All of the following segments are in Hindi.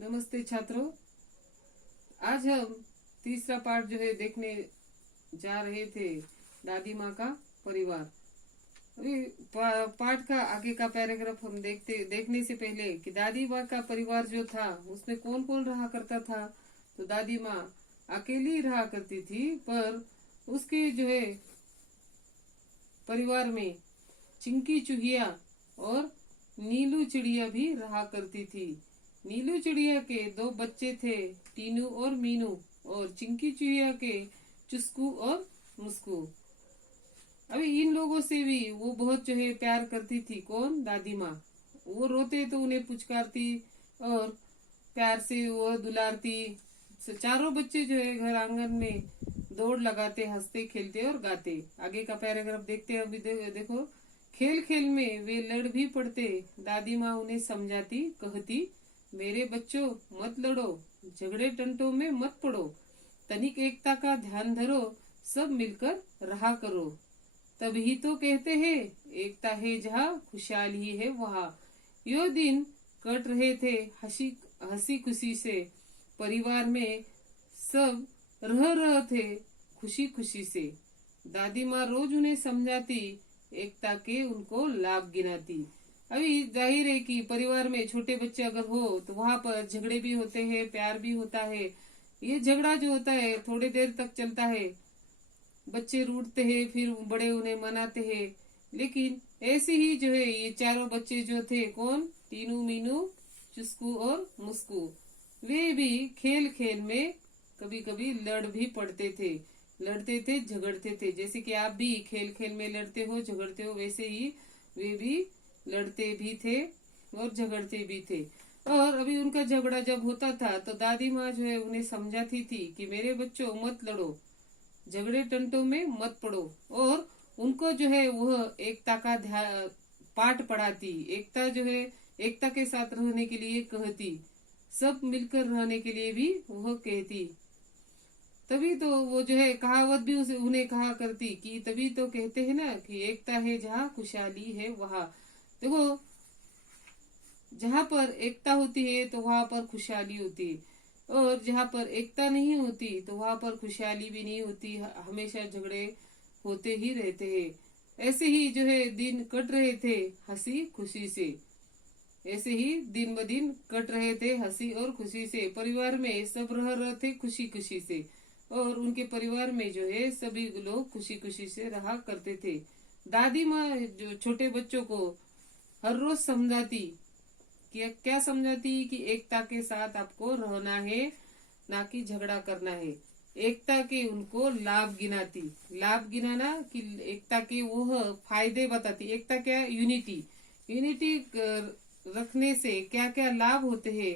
नमस्ते छात्रों। आज हम तीसरा पाठ जो है देखने जा रहे थे, दादी माँ का परिवार। अभी पाठ का आगे का पैराग्राफ हम देखने से पहले कि दादी माँ का परिवार जो था उसमें कौन कौन रहा करता था। तो दादी माँ अकेली रहा करती थी, पर उसके जो है परिवार में चिंकी चूहिया और नीलू चिड़िया भी रहा करती थी। नीलू चिड़िया के दो बच्चे थे, टीनू और मीनू, और चिंकी चूहिया के चुस्कू और मुस्कू। अभी इन लोगों से भी वो बहुत जो है प्यार करती थी। कौन? दादी माँ। वो रोते तो उन्हें पुचकारती और प्यार से वो दुलारती। चारों बच्चे जो है घर आंगन में दौड़ लगाते, हंसते खेलते और गाते। आगे का पैराग्राफ देखते हैं। अभी देखो, खेल खेल में वे लड़ भी पड़ते। दादी माँ उन्हें समझाती, कहती, मेरे बच्चों मत लड़ो, झगड़े टंटों में मत पड़ो, तनिक एकता का ध्यान धरो, सब मिलकर रहा करो। तभी तो कहते हैं एकता है जहाँ खुशहाली है वहाँ। यो दिन कट रहे थे हंसी खुशी से, परिवार में सब रह रहे थे खुशी खुशी से। दादी माँ रोज उन्हें समझाती, एकता के उनको लाभ गिनाती। अभी जाहिर है कि परिवार में छोटे बच्चे अगर हो तो वहां पर झगड़े भी होते हैं, प्यार भी होता है। ये झगड़ा जो होता है थोड़ी देर तक चलता है, बच्चे रूठते हैं, फिर बड़े उन्हें मनाते हैं। लेकिन ऐसे ही जो है ये चारों बच्चे जो थे, कौन? टीनू, मीनू, चुस्कू और मुस्कू, वे भी खेल खेल में कभी कभी लड़ भी पड़ते थे, लड़ते थे, झगड़ते थे। जैसे कि आप भी खेल खेल में लड़ते हो, झगड़ते हो, वैसे ही वे भी लड़ते भी थे और झगड़ते भी थे। और अभी उनका झगड़ा जब होता था तो दादी माँ जो है उन्हें समझाती थी कि मेरे बच्चों मत लड़ो, झगड़े टंटों में मत पड़ो, और उनको जो है वह एकता का पाठ पढ़ाती। एकता जो है एकता के साथ रहने के लिए कहती, सब मिलकर रहने के लिए भी वह कहती। तभी तो वो जो है कहावत भी उसे उन्हें कहा करती कि तभी तो कहते हैं ना कि एकता है जहाँ खुशहाली है वहाँ। देखो, जहाँ पर एकता होती है तो वहां पर खुशहाली होती है, और जहाँ पर एकता नहीं होती तो वहां पर खुशहाली भी नहीं होती, हमेशा झगड़े होते ही रहते हैं। ऐसे ही जो है दिन कट रहे थे हंसी खुशी से, ऐसे ही दिन ब दिन कट रहे थे हंसी और खुशी से। परिवार में सब रह रहे थे खुशी खुशी से, और उनके परिवार में जो है सभी लोग खुशी खुशी से रहा करते थे। दादी माँ जो छोटे बच्चों को हर रोज समझाती, क्या समझाती कि एकता के साथ आपको रहना है, ना कि झगड़ा करना है। एकता के उनको लाभ गिनाती, लाभ गिनाना कि एकता के वो फायदे बताती। एकता क्या? यूनिटी। यूनिटी रखने से क्या क्या लाभ होते हैं,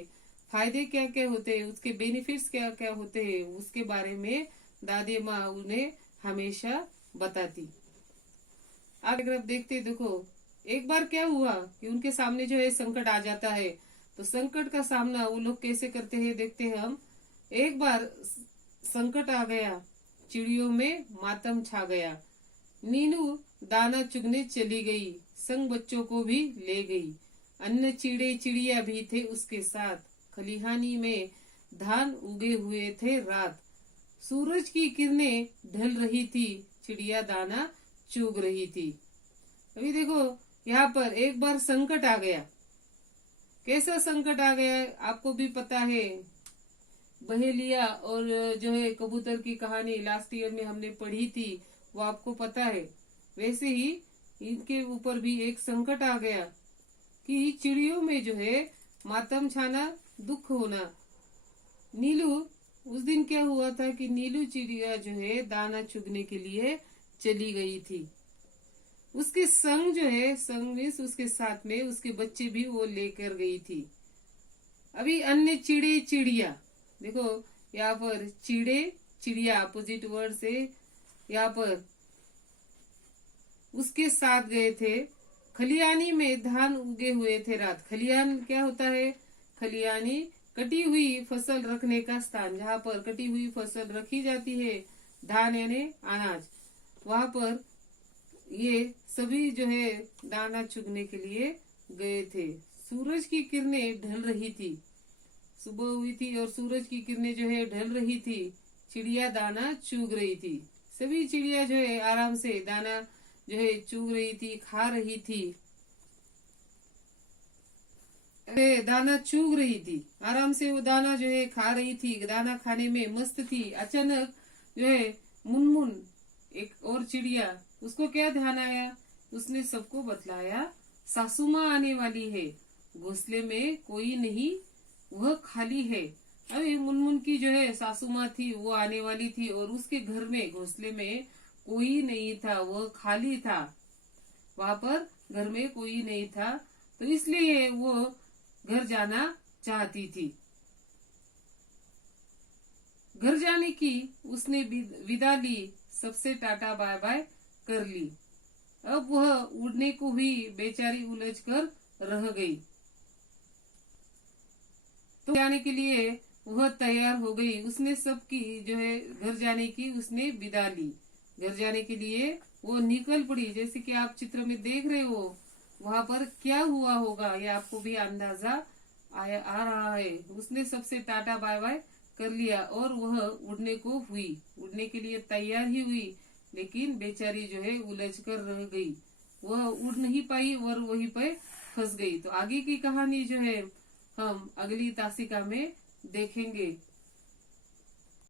फायदे क्या क्या होते हैं, उसके बेनिफिट्स क्या क्या होते हैं, उसके बारे में दादी माँ उन्हें हमेशा बताती। आगे देखते देखो, एक बार क्या हुआ कि उनके सामने जो है संकट आ जाता है। तो संकट का सामना वो लोग कैसे करते हैं देखते हैं हम। एक बार संकट आ गया, चिड़ियों में मातम छा गया। नीनू दाना चुगने चली गई, संग बच्चों को भी ले गई। अन्य चिड़े चिड़िया भी थे उसके साथ, खलिहानी में धान उगे हुए थे रात। सूरज की किरणें ढल रही थी, चिड़िया दाना चुग रही थी। अभी देखो, यहाँ पर एक बार संकट आ गया। कैसा संकट आ गया आपको भी पता है। बहेलिया और जो है कबूतर की कहानी लास्ट ईयर में हमने पढ़ी थी, वो आपको पता है। वैसे ही इनके ऊपर भी एक संकट आ गया कि चिड़ियों में जो है मातम छाना, दुख होना। नीलू, उस दिन क्या हुआ था कि नीलू चिड़िया जो है दाना चुगने के लिए चली गई थी। उसके संग जो है, संग में उसके साथ में उसके बच्चे भी वो लेकर गई थी। अभी अन्य चिड़े चिड़िया, देखो यहाँ पर चिड़े चिड़िया अपोजिट वर्ड से यहाँ पर उसके साथ गए थे। खलियानी में धान उगे हुए थे रात। खलियान क्या होता है? खलियानी कटी हुई फसल रखने का स्थान, जहाँ पर कटी हुई फसल रखी जाती है, धान यानी अनाज। वहां पर ये सभी जो है दाना चुगने के लिए गए थे। सूरज की किरणें ढल रही थी, सुबह हुई थी और सूरज की किरणें जो है ढल रही थी। चिड़िया दाना चुग रही थी। सभी चिड़िया जो है आराम से दाना जो है चुग रही थी, खा रही थी। दाना चुग रही थी, आराम से वो दाना जो है खा रही थी, दाना खाने में मस्त थी। अचानक जो है मुनमुन, एक और चिड़िया, उसको क्या ध्यान आया, उसने सबको बतलाया सासू माँ आने वाली है, घोंसले में कोई नहीं, वह खाली है। अभी मुनमुन की जो है सासू माँ थी, वो आने वाली थी और उसके घर में घोंसले में कोई नहीं था, वह खाली था। वहां पर घर में कोई नहीं था, तो इसलिए वो घर जाना चाहती थी। घर जाने की उसने विदा ली, सबसे टाटा बाय बाय कर ली। अब वह उड़ने को भी बेचारी उलझ कर रह गई। तो जाने के लिए वह तैयार हो गई। उसने सबकी जो है घर जाने की उसने विदा ली। घर जाने के लिए वो निकल पड़ी। जैसे कि आप चित्र में देख रहे हो, वहां पर क्या हुआ होगा ये आपको भी अंदाजा आ रहा है। उसने सबसे टाटा बाय बाय कर लिया और वह उड़ने को हुई, उड़ने के लिए तैयार ही हुई, लेकिन बेचारी जो है उलझ कर रह गई। वह उड़ नहीं पाई और वहीं पे फंस गई। तो आगे की कहानी जो है हम अगली तासिका में देखेंगे।